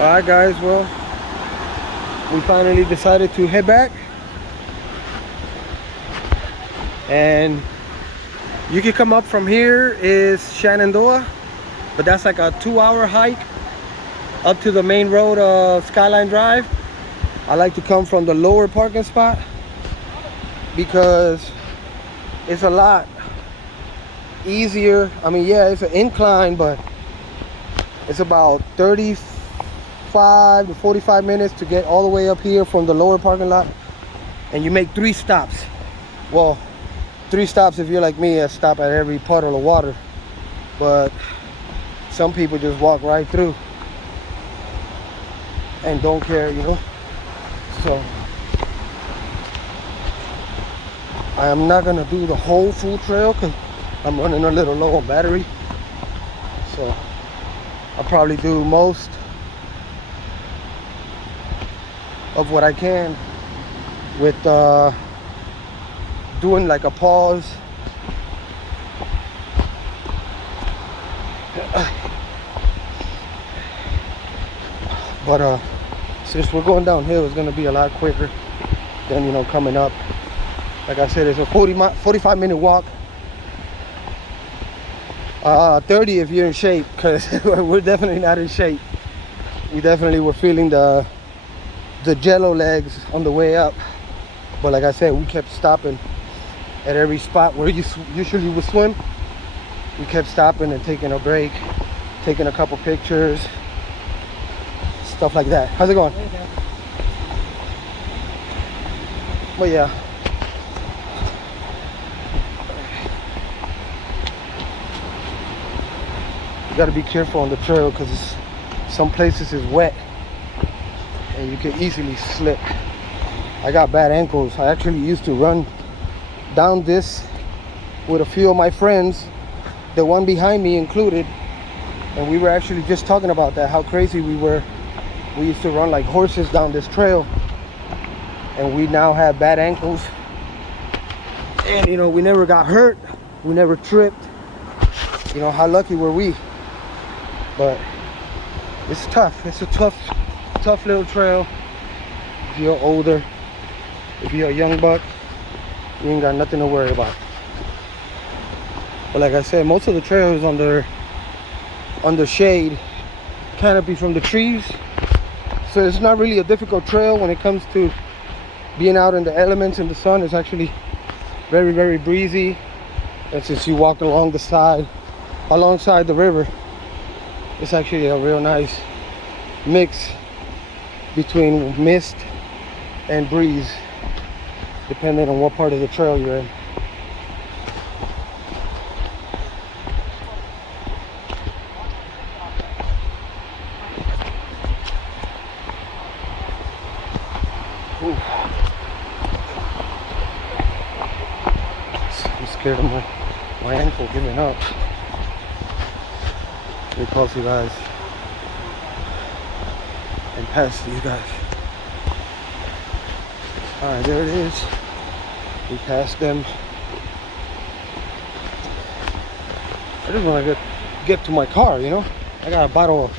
Alright guys, well, we finally decided to head back. And you can come up from here is Shenandoah, but that's like a 2-hour hike up to the main road of Skyline Drive. I like to come from the lower parking spot because it's a lot easier. I mean, yeah, it's an incline, but it's about 35 to 45 minutes to get all the way up here from the lower parking lot. And you make 3 stops. Well, 3 stops if you're like me, I stop at every puddle of water. But some people just walk right through and don't care, you know. So I am not gonna do the whole full trail because I'm running a little low on battery. So I'll probably do most of what I can with doing like a pause. But since we're going downhill, it's gonna be a lot quicker than, you know, coming up. Like I said, it's a 45-minute walk. 30 if you're in shape, because we're definitely not in shape. We definitely were feeling the jello legs on the way up. But like I said, we kept stopping at every spot where you usually would swim. We kept stopping and taking a break, taking a couple pictures, stuff like that. How's it going? But yeah. You gotta be careful on the trail because some places is wet and you can easily slip. I got bad ankles. I actually used to run down this with a few of my friends, the one behind me included, and we were actually just talking about that, how crazy we were. We used to run like horses down this trail, and we now have bad ankles. And you know, we never got hurt, we never tripped. You know, how lucky were we? But it's tough. It's a tough little trail. If you're older, if you're a young buck, you ain't got nothing to worry about. But like I said, most of the trail is under shade, canopy from the trees. So it's not really a difficult trail when it comes to being out in the elements in the sun. It's actually very, very breezy. And since you walk along the side, alongside the river, it's actually a real nice mix between mist and breeze, depending on what part of the trail you're in. Ooh. I'm scared of my ankle giving up. Let me pause you guys and pass you guys. Alright, there it is. We passed them. I just want to get to my car, you know? I got a bottle of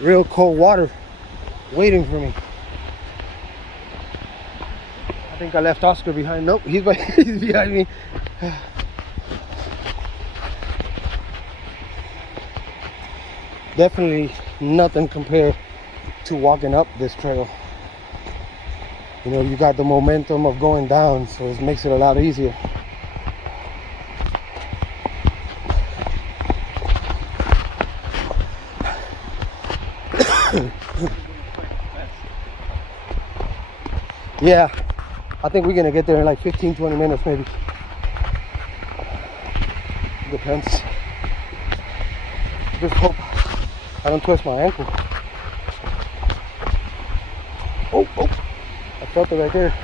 real cold water waiting for me. I think I left Oscar behind. Nope, he's behind me. Definitely nothing compared to walking up this trail. You know, you got the momentum of going down, so it makes it a lot easier. Yeah, I think we're gonna get there in like 15-20 minutes maybe. Depends. Just hope I don't twist my ankle. Oh, I felt it right there.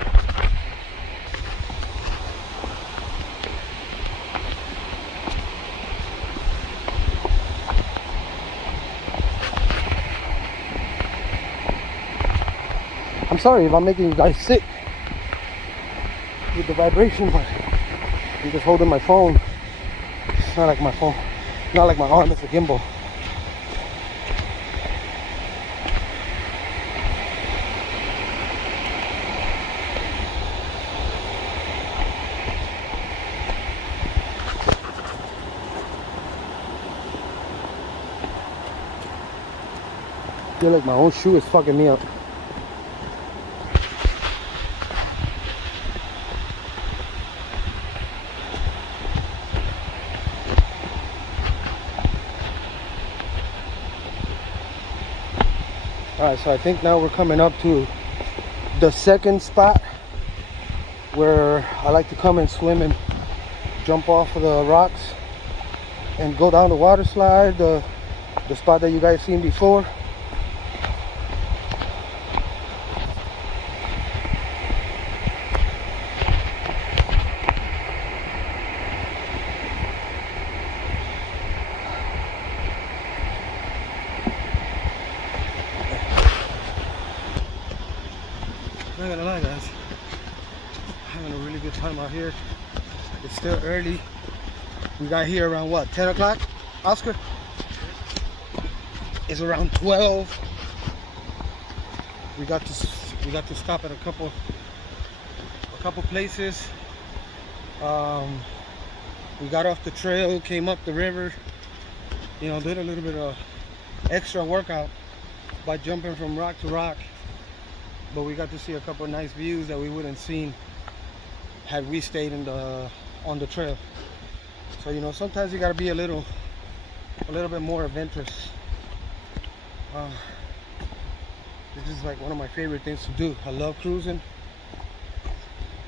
I'm sorry if I'm making you guys sick with the vibration, but I'm just holding my phone. It's not like my phone, not like my arm, it's a gimbal. feel like my own shoe is fucking me up. Alright, so I think now we're coming up to the second spot where I like to come and swim and jump off of the rocks and go down the water slide, the spot that you guys seen before. Not gonna lie, guys, having a really good time out here. It's still early. We got here around what, 10 o'clock, Oscar? It's around 12. We got to stop at a couple places. We got off the trail, came up the river, you know, did a little bit of extra workout by jumping from rock to rock. But we got to see a couple of nice views that we wouldn't seen had we stayed on the trail. So, you know, sometimes you gotta be a little bit more adventurous. This is like one of my favorite things to do. I love cruising,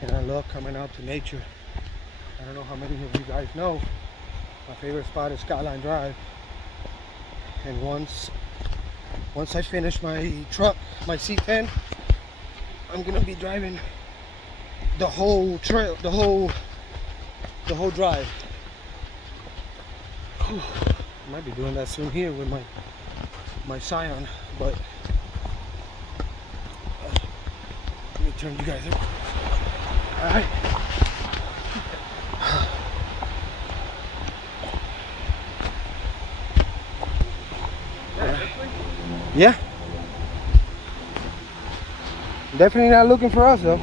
and I love coming out to nature. I don't know how many of you guys know, my favorite spot is Skyline Drive. And once I finish my truck, my C10, I'm gonna be driving the whole trail, the whole drive. Whew. I might be doing that soon here with my Scion, but let me turn you guys up. All right. Yeah. Definitely not looking for us though.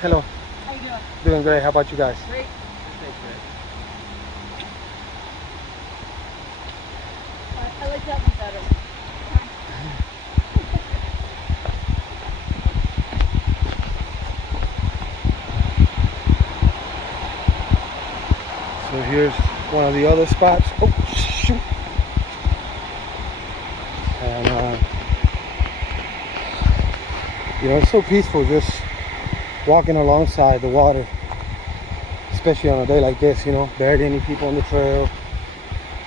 Hello. How you doing? Doing great. How about you guys? Great. I like that one better. So here's one of the other spots. Oh shoot! And you know, it's so peaceful just walking alongside the water, especially on a day like this. You know, barely any people on the trail.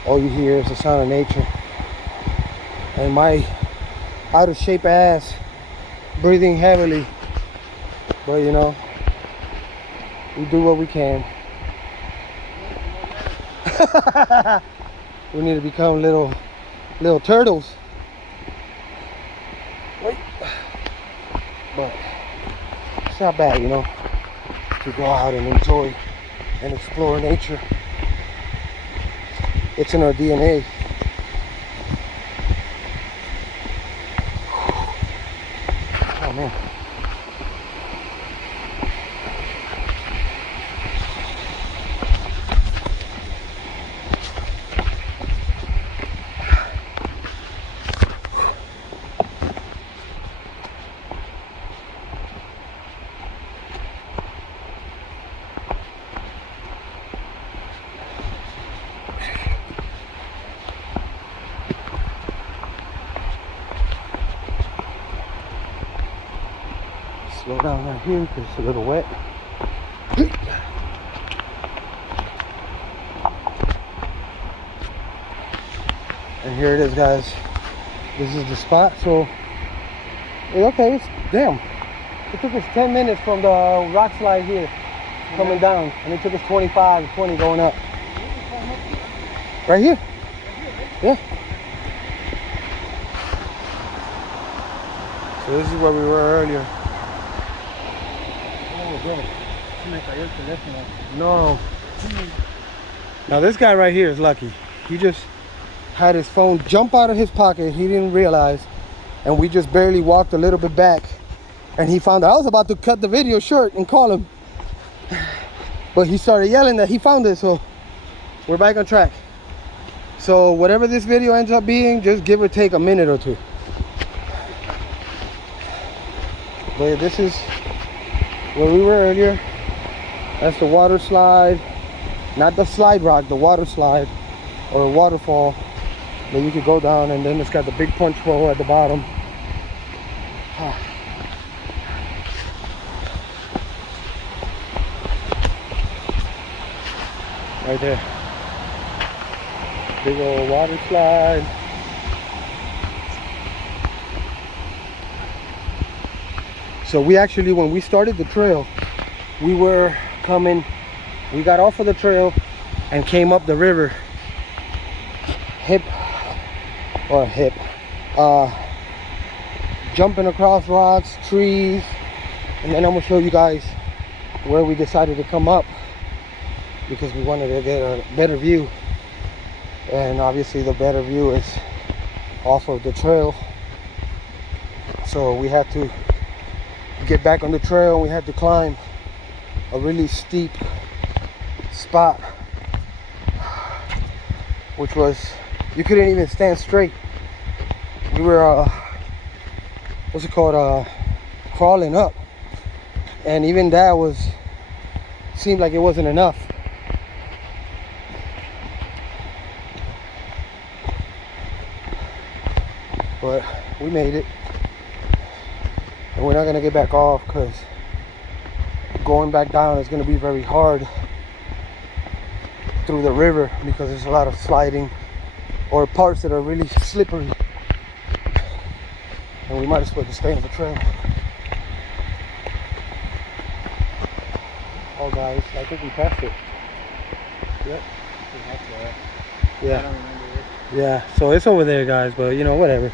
All you hear is the sound of nature. And my out of shape ass breathing heavily, but you know, we do what we can. We need to become little turtles. Wait. But it's not bad, you know, to go out and enjoy and explore nature. It's in our DNA. Oh man. Slow down right here because it's a little wet. And here it is, guys. This is the spot. So, okay, damn. It took us 10 minutes from the rock slide here coming down, and it took us 25, 20 going up. Right here? Yeah. So this is where we were earlier. Oh, good. No. Now this guy right here is lucky. He just had his phone jump out of his pocket. He didn't realize, and we just barely walked a little bit back, and he found out. I was about to cut the video short and call him, but he started yelling that he found it, so we're back on track. So whatever this video ends up being, just give or take a minute or two. But this is where we were earlier. That's the water slide. Not the slide rock, the water slide or waterfall that you could go down, and then it's got the big punch hole at the bottom. Right there. Big old water slide. So we actually, when we started the trail, we got off of the trail and came up the river jumping across rocks, trees, and then I'm gonna show you guys where we decided to come up because we wanted to get a better view, and obviously the better view is off of the trail. So we had to get back on the trail, and we had to climb a really steep spot, which was, you couldn't even stand straight. We were what's it called, crawling up, and even that seemed like it wasn't enough. But we made it, and we're not gonna get back off because going back down is going to be very hard through the river because there's a lot of sliding or parts that are really slippery, and we might as well just stay on the trail. Oh guys, I think we passed it. Yep. Yeah. I don't remember it. Yeah, so it's over there guys, but you know, whatever.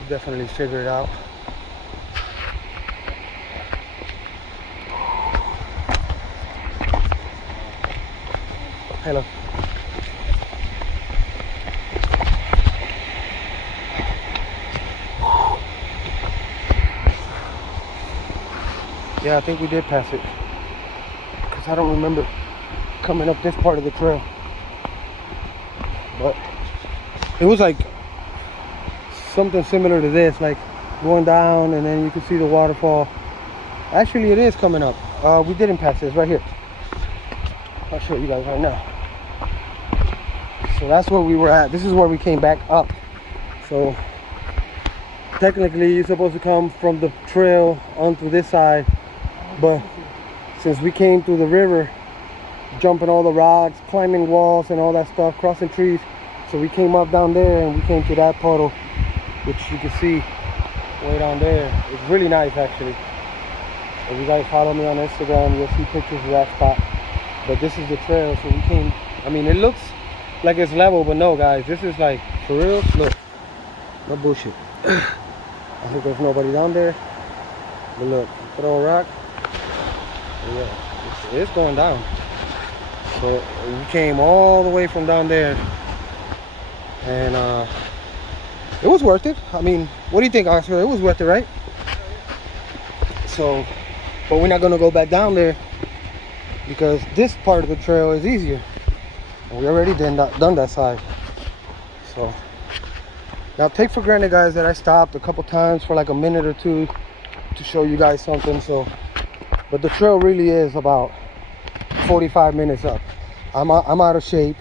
We'll definitely figure it out. Hello. Yeah, I think we did pass it because I don't remember coming up this part of the trail, but it was like something similar to this, like going down and then you can see the waterfall. Actually, it is coming up. We didn't pass it. It's right here. I'll show you guys right now. So that's where we were at. This is where we came back up. So technically you're supposed to come from the trail onto this side, but since we came through the river, jumping all the rocks, climbing walls and all that stuff, crossing trees, so we came up down there and we came to that puddle, which you can see way down there. It's really nice actually. If you guys follow me on Instagram, you'll see pictures of that spot. But this is the trail, so we came, I mean, it looks like it's level, but no guys, this is like, for real, look, no bullshit. I think there's nobody down there, but look, throw a rock, yeah, it's going down. So we came all the way from down there, and it was worth it. I mean, what do you think, Oscar? It was worth it, right? So, but we're not gonna go back down there because this part of the trail is easier. We already done that side. So now take for granted guys that I stopped a couple times for like a minute or two to show you guys something. So, but the trail really is about 45 minutes up. I'm out of shape.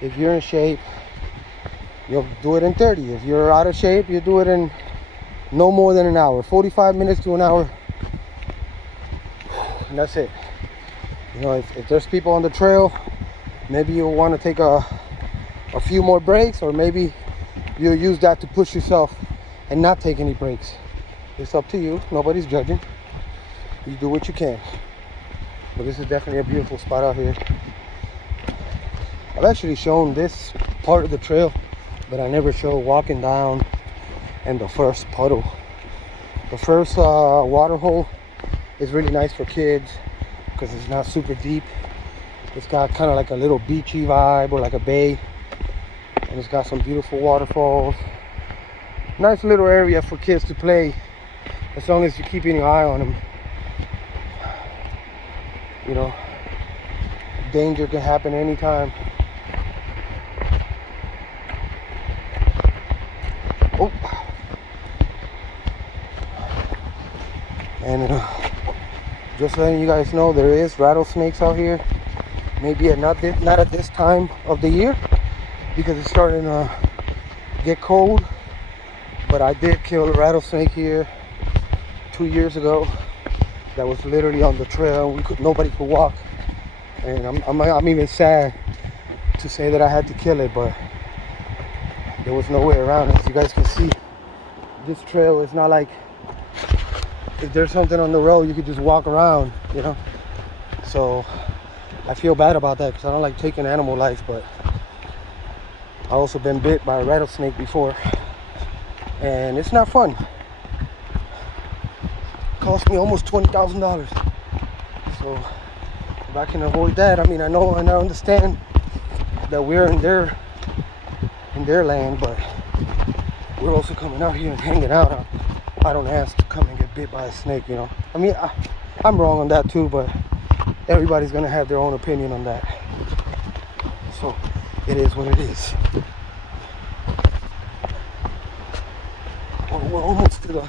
If you're in shape, you'll do it in 30. If you're out of shape, you do it in no more than an hour. 45 minutes to an hour, and that's it. You know, if there's people on the trail, maybe you'll want to take a few more breaks, or maybe you'll use that to push yourself and not take any breaks. It's up to you. Nobody's judging. You do what you can. But this is definitely a beautiful spot out here. I've actually shown this part of the trail, but I never show walking down and the first puddle. The first water hole is really nice for kids because it's not super deep. It's got kind of like a little beachy vibe or like a bay, and it's got some beautiful waterfalls. Nice little area for kids to play, as long as you're keeping your eye on them. You know, danger can happen anytime. Oh. And just letting you guys know, there is rattlesnakes out here. Maybe not at this time of the year because it's starting to get cold. But I did kill a rattlesnake here 2 years ago. That was literally on the trail. Nobody could walk, and I'm even sad to say that I had to kill it, but there was no way around it. As you guys can see, this trail is not like if there's something on the road you could just walk around, you know. So I feel bad about that because I don't like taking animal life, but I've also been bit by a rattlesnake before, and it's not fun. Cost me almost $20,000. So if I can avoid that, I mean, I know and I understand that we're in their land, but we're also coming out here and hanging out. I don't ask to come and get bit by a snake, you know. I mean, I'm wrong on that too, but everybody's gonna have their own opinion on that. So it is what it is. Well, we're almost to the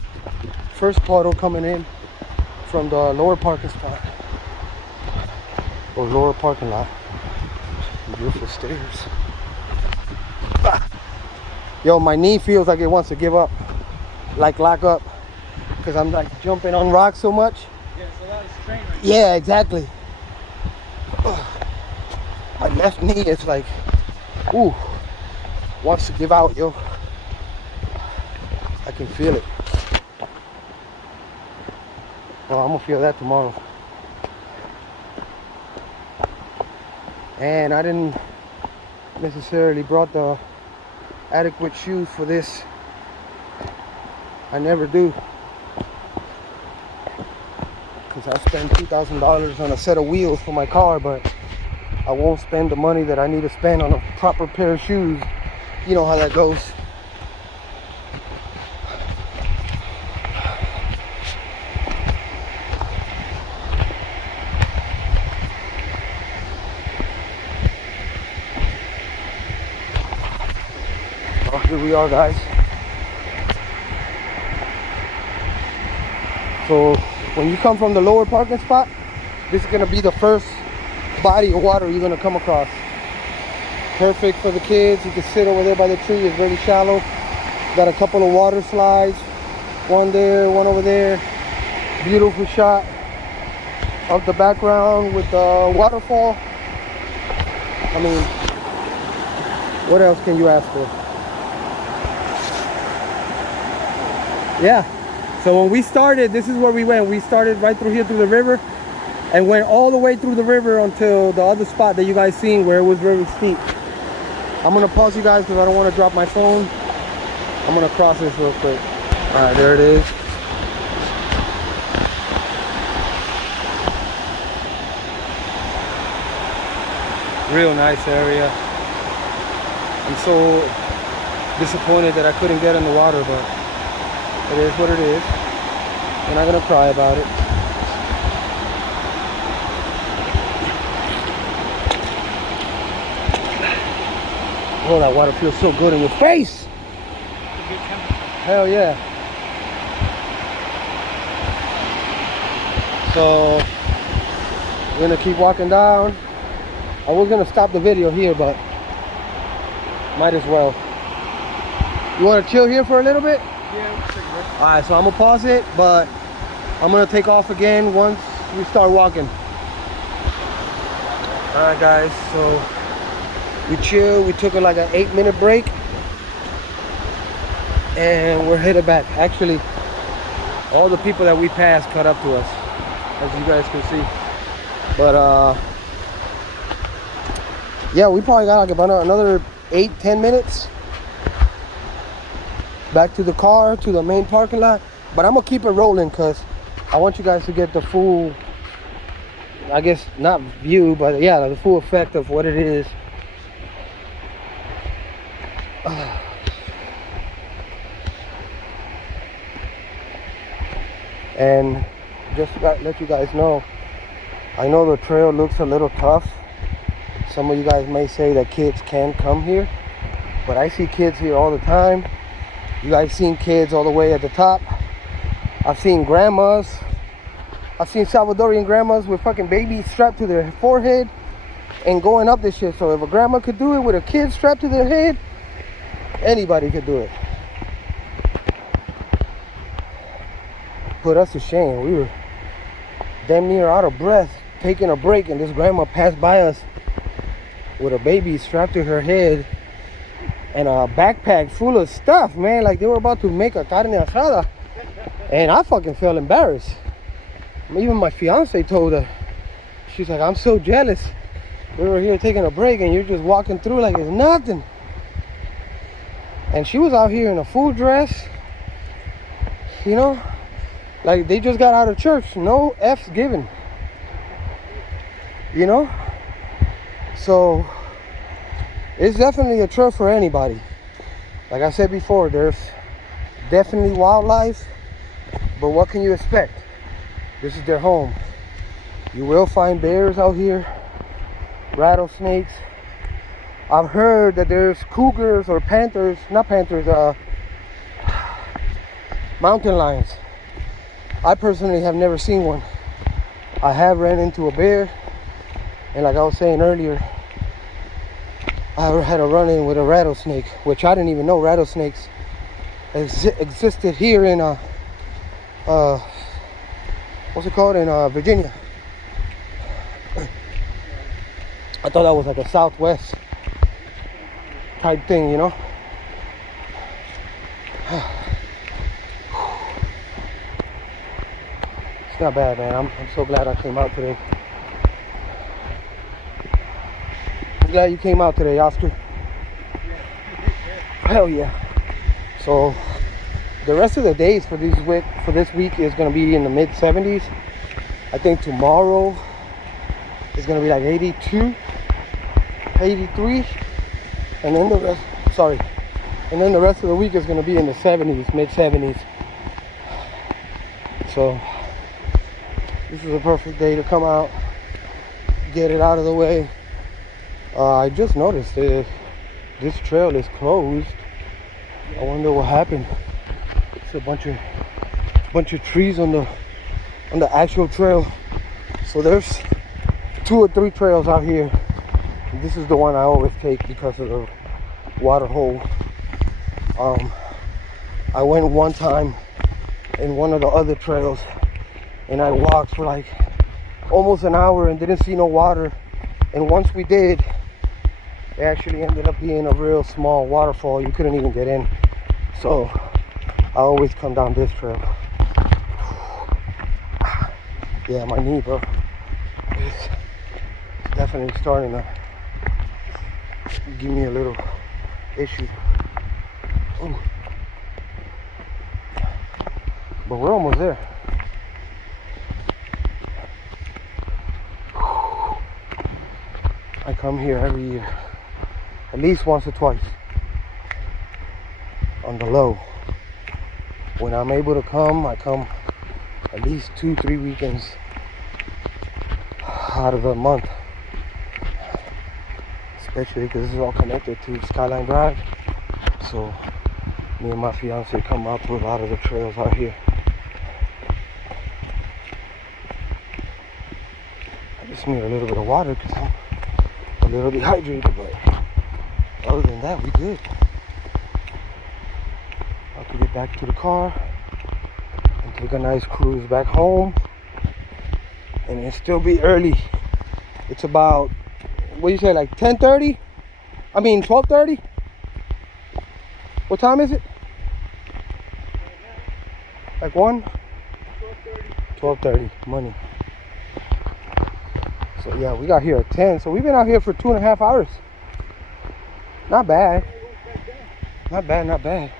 first puddle coming in from the lower parking spot or lower parking lot. Beautiful stairs. Ah. Yo, my knee feels like it wants to give up, like lock up, because I'm like jumping on rocks so much. Yeah, it's a lot of strain right Yeah, exactly. Ugh. My left knee is like, ooh, wants to give out, yo. I can feel it. Well, I'm gonna feel that tomorrow. And I didn't necessarily brought the adequate shoes for this. I never do, because I spend $2,000 on a set of wheels for my car, but I won't spend the money that I need to spend on a proper pair of shoes. You know how that goes. Oh, here we are, guys. So when you come from the lower parking spot, this is gonna be the first body of water you're gonna come across. Perfect for the kids. You can sit over there by the tree. It's really shallow. Got a couple of water slides, one there, one over there. Beautiful shot of the background with the waterfall. I mean, what else can you ask for? Yeah. So when we started, this is where we went. We started right through here through the river and went all the way through the river until the other spot that you guys seen where it was very steep. I'm gonna pause you guys because I don't want to drop my phone. I'm gonna cross this real quick. All right, there it is. Real nice area. I'm so disappointed that I couldn't get in the water, but it is what it is. I'm not gonna cry about it. Oh, that water feels so good in your face. Hell yeah. So we're gonna keep walking down. I was gonna stop the video here, but might as well. You wanna chill here for a little bit? Yeah. All right, so I'm gonna pause it, but I'm gonna take off again once we start walking. All right, guys, so we chilled. We took like an 8-minute break, and we're headed back. Actually, all the people that we passed caught up to us, as you guys can see. But yeah, we probably got like about another 8-10 minutes back to the car, to the main parking lot. But I'm gonna keep it rolling because I want you guys to get the full, I guess not view, but yeah, the full effect of what it is. And just to let you guys know, I know the trail looks a little tough. Some of you guys may say that kids can't come here, but I see kids here all the time. You guys seen kids all the way at the top. I've seen grandmas. I've seen Salvadorian grandmas with fucking babies strapped to their forehead and going up this shit. So if a grandma could do it with a kid strapped to their head, anybody could do it. Put us to shame. We were damn near out of breath taking a break, and this grandma passed by us with a baby strapped to her head and a backpack full of stuff, man. Like they were about to make a carne asada, and I fucking felt embarrassed. Even my fiance told her, she's like, I'm so jealous. We were here taking a break and you're just walking through like it's nothing. And she was out here in a full dress, you know, like they just got out of church, no F's given, you know. So it's definitely a trail for anybody. Like I said before, there's definitely wildlife, but what can you expect? This is their home. You will find bears out here, rattlesnakes. I've heard that there's cougars or panthers, not panthers, mountain lions. I personally have never seen one. I have ran into a bear, and like I was saying earlier, I had a run-in with a rattlesnake, which I didn't even know rattlesnakes existed here in what's it called, in Virginia. I thought that was like a Southwest type thing, you know. It's not bad, man. I'm so glad I came out today. I'm glad you came out today, Oscar. Hell yeah. So the rest of the days for this week is going to be in the mid 70s. I think tomorrow is going to be like 82, 83, and then the rest of the week is going to be in the 70s, mid 70s. So this is a perfect day to come out, get it out of the way. I just noticed this trail is closed. I wonder what happened. It's a bunch of trees on the actual trail. So there's 2 or 3 trails out here. This is the one I always take because of the water hole. I went one time in one of the other trails and I walked for like almost an hour and didn't see no water. And once we did, it actually ended up being a real small waterfall. You couldn't even get in. So I always come down this trail. Yeah, my knee, bro. It's definitely starting to give me a little issue. Ooh. But we're almost there. I come here every year, at least once or twice, on the low. When I'm able to come, I come at least 2-3 weekends out of the month, especially because this is all connected to Skyline Drive. So me and my fiance come up to a lot of the trails out here. I just need a little bit of water because I'm a little dehydrated, but other than that, we good. I have to get back to the car and take a nice cruise back home, and it'll still be early. It's about, what do you say, like 10:30? I mean 12:30? What time is it? Like 1? 12:30. Money. So yeah, we got here at 10. So we've been out here for 2.5 hours. Not bad. Not bad, not bad.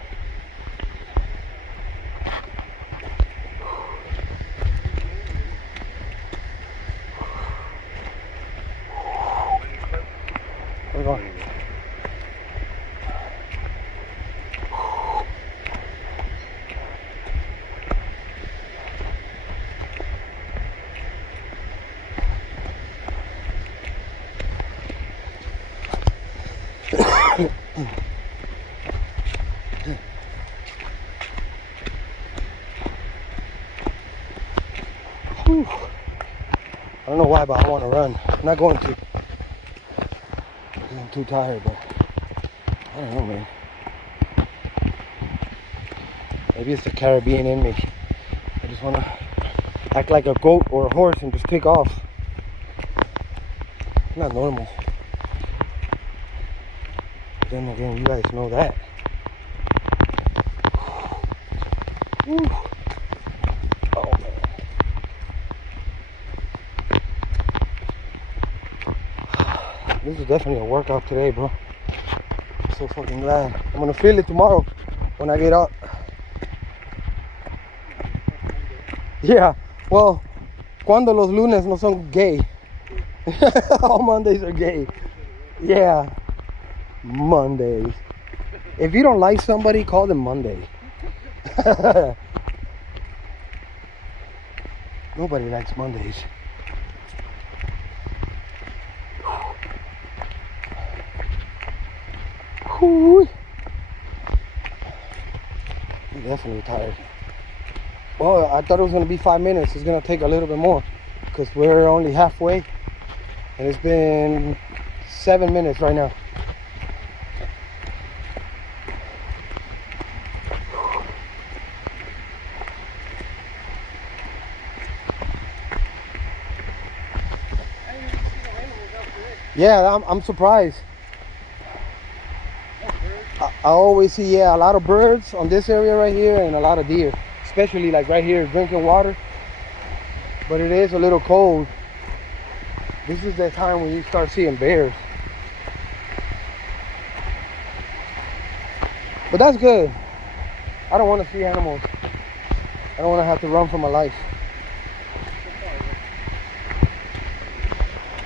Whew. I don't know why, but I want to run. I'm not going to. I'm too tired, but I don't know, man. Maybe it's the Caribbean in me. I just want to act like a goat or a horse and just take off. It's not normal. But then again, you guys know that. Whew. Oh, man. This is definitely a workout today, bro. I'm so fucking glad. I'm gonna feel it tomorrow when I get up. Yeah, well, cuando los lunes no son gay. All Mondays are gay. Yeah, Mondays. If you don't like somebody, call them Monday. Nobody likes Mondays. Whew. I'm definitely tired. Well, I thought it was going to be 5 minutes. It's going to take a little bit more because we're only halfway. And it's been 7 minutes right now. Yeah, I'm surprised. I always see, yeah, a lot of birds on this area right here and a lot of deer. Especially like right here drinking water. But it is a little cold. This is the time when you start seeing bears. But that's good. I don't want to see animals. I don't want to have to run for my life.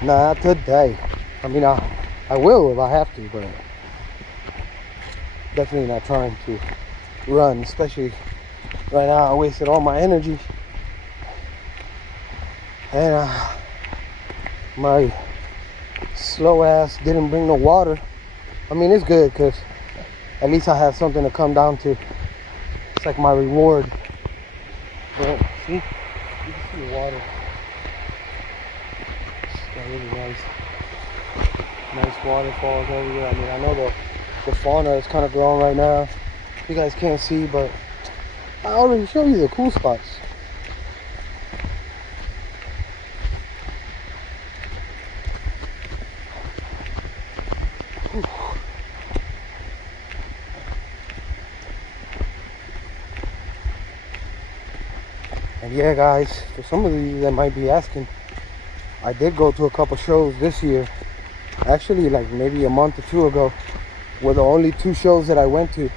Nah, not today. I mean, I will if I have to, but definitely not trying to run, especially right now. I wasted all my energy. And my slow ass didn't bring no water. I mean, it's good because at least I have something to come down to. It's like my reward. But see, you can see the water. It's got really nice waterfalls everywhere. I mean, I know the fauna is kind of growing right now. You guys can't see, but I already showed you the cool spots. And yeah, guys, for some of you that might be asking, I did go to a couple shows this year. Actually, like maybe a month or two ago, were the only 2 shows that I went to.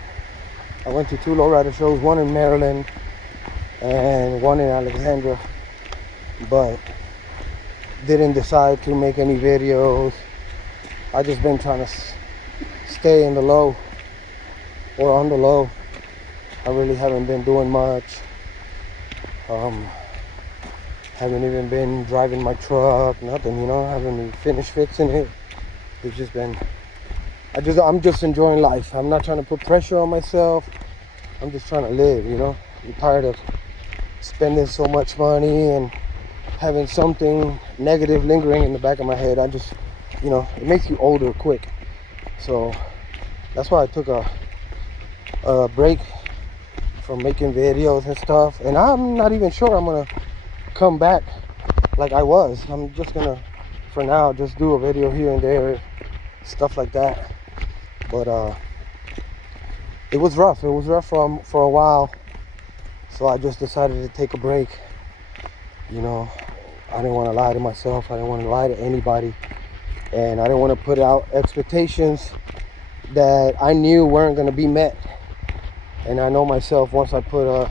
I went to 2 lowrider shows, one in Maryland and one in Alexandria, but didn't decide to make any videos. I just been trying to stay in the low or on the low. I really haven't been doing much. Haven't even been driving my truck, nothing, you know. Haven't even finished fixing it. It's just been, I'm just enjoying life. I'm not trying to put pressure on myself. I'm just trying to live, you know. I'm tired of spending so much money and having something negative lingering in the back of my head. I just, you know, it makes you older quick. So that's why I took a break from making videos and stuff. And I'm not even sure I'm gonna come back like I was. I'm just gonna, for now, just do a video here and there, stuff like that. But it was rough. It was rough for a while. So I just decided to take a break. You know, I didn't want to lie to myself. I didn't want to lie to anybody. And I didn't want to put out expectations that I knew weren't going to be met. And I know myself, once I put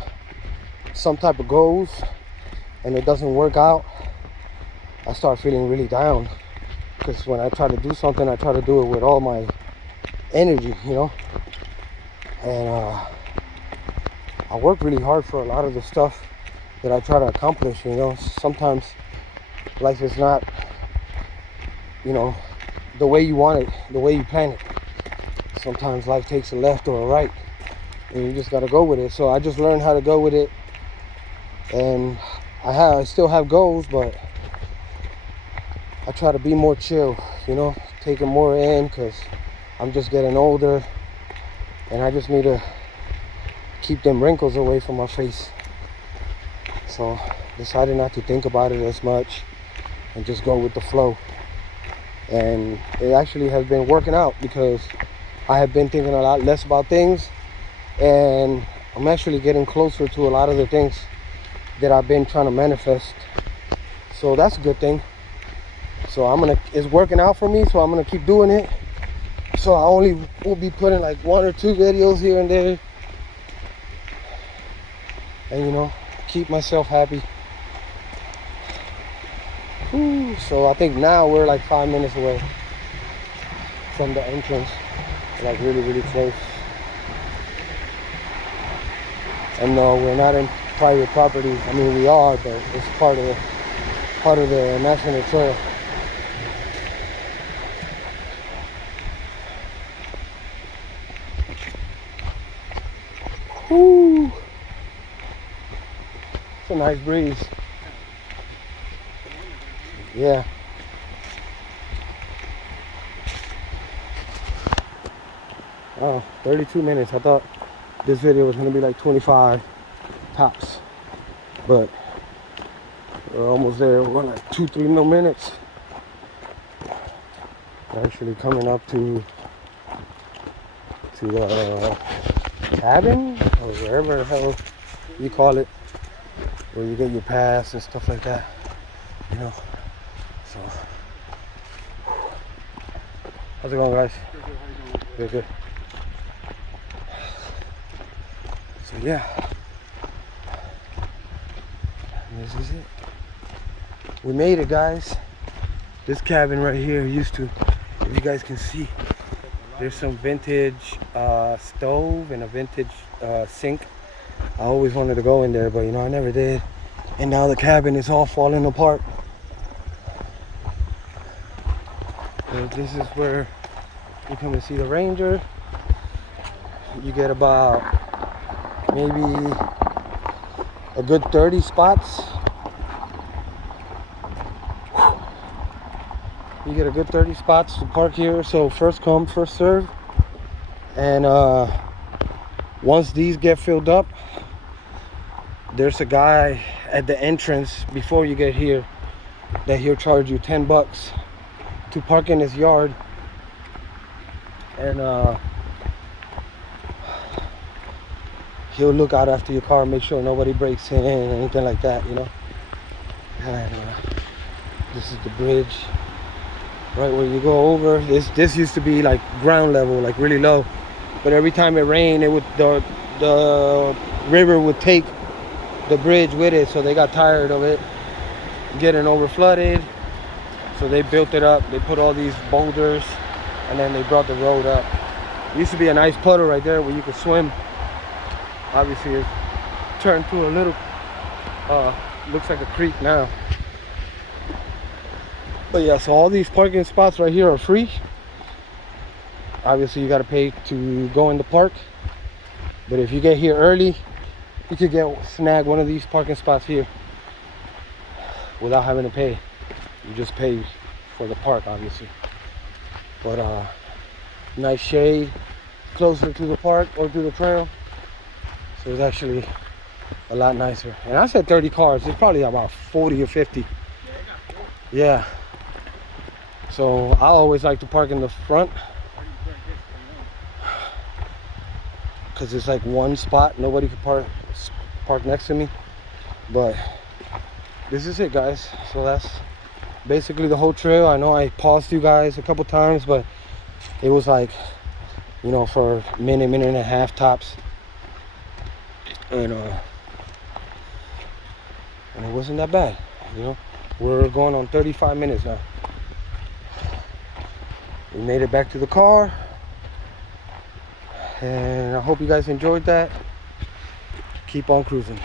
some type of goals and it doesn't work out, I start feeling really down. Because when I try to do something, I try to do it with all my energy, you know. And I work really hard for a lot of the stuff that I try to accomplish, you know. Sometimes life is not, you know, the way you want it, the way you plan it. sometimes life takes a left or a right, and you just gotta go with it. So I just learned how to go with it, and I still have goals, but I try to be more chill, you know, taking more in, because I'm just getting older, and I just need to keep them wrinkles away from my face. So decided not to think about it as much and just go with the flow. And it actually has been working out, because I have been thinking a lot less about things, and I'm actually getting closer to a lot of the things that I've been trying to manifest. So that's a good thing. So it's working out for me, so I'm gonna keep doing it. So I only will be putting like 1 or 2 videos here and there, and you know, keep myself happy. Whew. So I think now we're like 5 minutes away from the entrance, like really, really close. And no, we're not in private property. I mean, we are, but it's part of the national trail. Woo! It's a nice breeze. Yeah. Oh, 32 minutes. I thought this video was gonna be like 25 tops, but we're almost there. We're going like 2-3 more minutes. We're actually coming up to the cabin, or wherever the hell you call it, where you get your pass and stuff like that, you know. So how's it going, guys? Good, good. So yeah, this is it. We made it, guys. This cabin right here used to, if you guys can see, there's some vintage stove and a vintage sink. I always wanted to go in there, but you know, I never did. And now the cabin is all falling apart. And this is where you come and see the ranger. You get about maybe a good 30 spots. You get a good 30 spots to park here. So first come, first serve. And once these get filled up, there's a guy at the entrance before you get here that he'll charge you 10 bucks to park in his yard. And he'll look out after your car, make sure nobody breaks in, anything like that, you know. And this is the bridge, right where you go over. This used to be like ground level, like really low, but every time it rained, the river would take the bridge with it, so they got tired of it getting over flooded, so they built it up. They put all these boulders, and then they brought the road up. It used to be a nice puddle right there where you could swim. Obviously it's turned to a little looks like a creek now. But yeah, so all these parking spots right here are free. Obviously you got to pay to go in the park, but if you get here early, you could snag one of these parking spots here without having to pay. You just pay for the park, obviously. But nice shade closer to the park or to the trail, so it's actually a lot nicer. And I said 30 cars, it's probably about 40 or 50. Yeah, so I always like to park in the front because it's like one spot, nobody can park next to me. But this is it, guys. So that's basically the whole trail. I know I paused you guys a couple times, but it was like, you know, for a minute and a half tops, and it wasn't that bad, you know. We're going on 35 minutes now. We made it back to the car, and I hope you guys enjoyed that. Keep on cruising.